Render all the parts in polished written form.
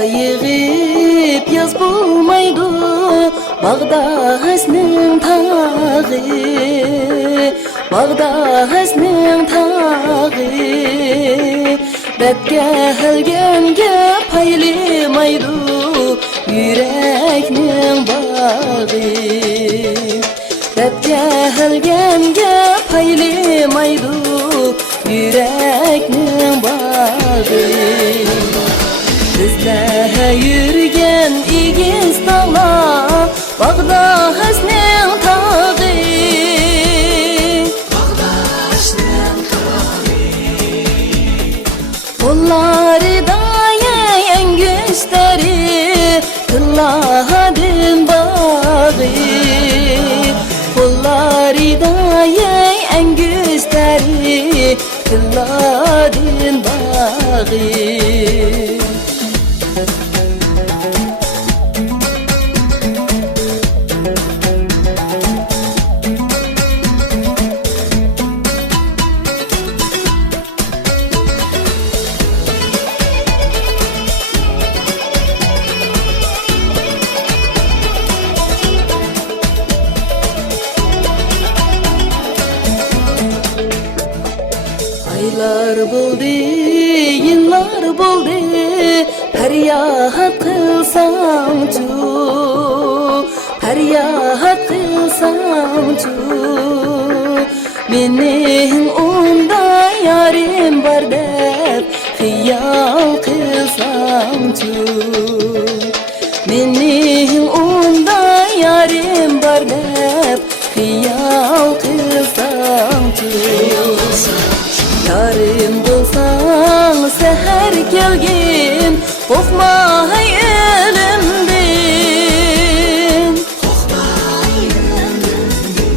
yığıp yaz bulmaydı Bağda hasning tağı Bağda hasning tağı Betke helgenge paylamaydı Yürekning bağı Betke helgenge paylamaydı Yürekning bağı Bizle yürgen igiz dağlar Bağda hasning tağı Bağda hasning tağı Kolları daya engüsteri Kılladın bağı Kolları daya engüsteri Kılladın bağı Aylar buldu, yıllar buldu Feryat kılsamçu Feryat kılsamçu Mening onda yarim var deb Xiyal kılsamçu Mening onda yarim var deb Xiyal kılsamçu Yarim bulsan seher gelgin Korkmay ölümden Korkmay ölümden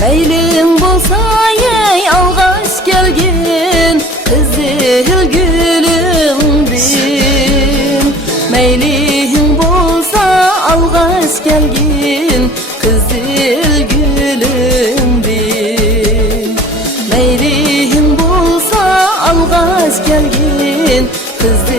Meylim bulsa yey alğaç gelgin Kızıl gülümden Meylim bulsa alğaç gelgin Kızıl gülümden Meylihim bulsa alğaç gelgin Kızıl